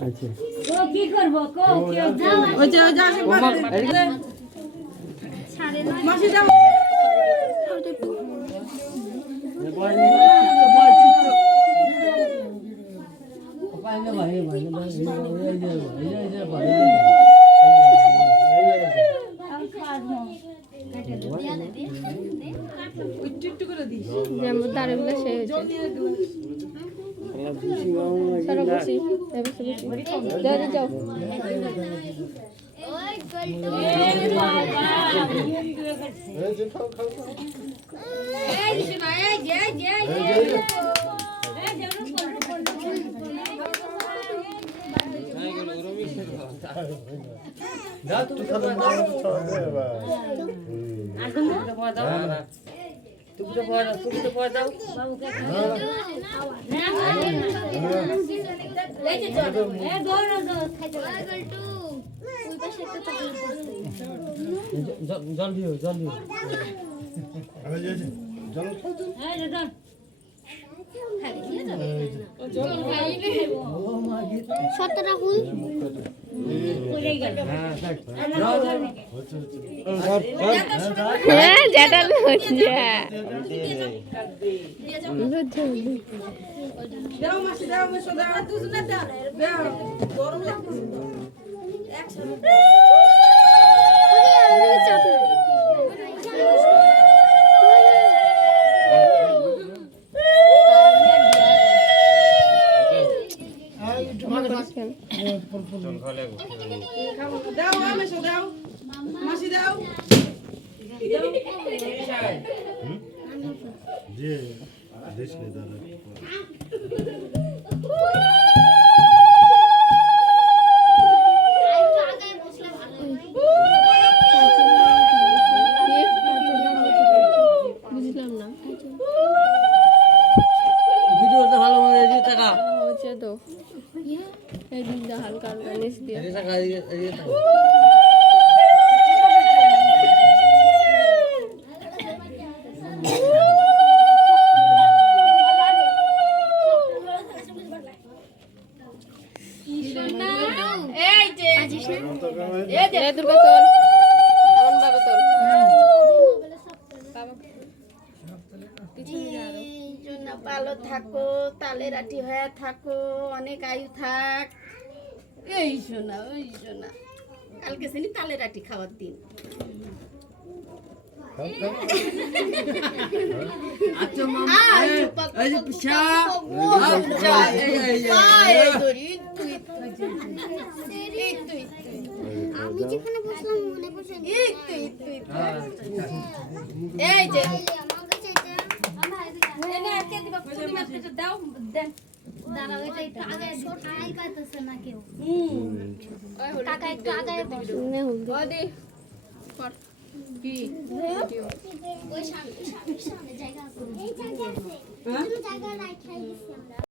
আচ্ছা ও কি করব কো ওই যে মাসি দাও একটু করে দিস যেমন দাঁড়াগুলো সে হয়েছে সারা বসি যাও যাও জল দিও সতেরা ফুল হ্যাঁ যেটা দাও মাসি দাও মেশো দাও দুজনে দাও দাও গরম লাগছে একসাথে দাও মেশো দাও মাসি দাও যে দেশ কে দাঁড়া বুঝলাম না ভিডিওটা ভালো মনে দিয়ে টাকা হচ্ছে তো এই দিকটা হালকা হালকা নিচ দিয়ে এই টাকা এই টাকা দুর্গা তোল এমন ভাবে তোল ভালো থাকো তালের আটি হয়ে থাকো অনেক আয়ু থাক এই শোনা ওই শোনা কালকে সেনি তালের আটি খাওয়ার দিন আচ্ছা মামা এই যে পিছা আমি যেখানে বসলাম মনে বসে এই যে আমার কাছে দাও দেন দাঁড়া ওইটা একটু আগে ঠাই পাইতেছে না কেউ কাকা একটু আগে শুনে হলদি কি ওই সামনে জায়গা আছে এই জায়গা আছে জায়গা রাইট খাই দিছি আমরা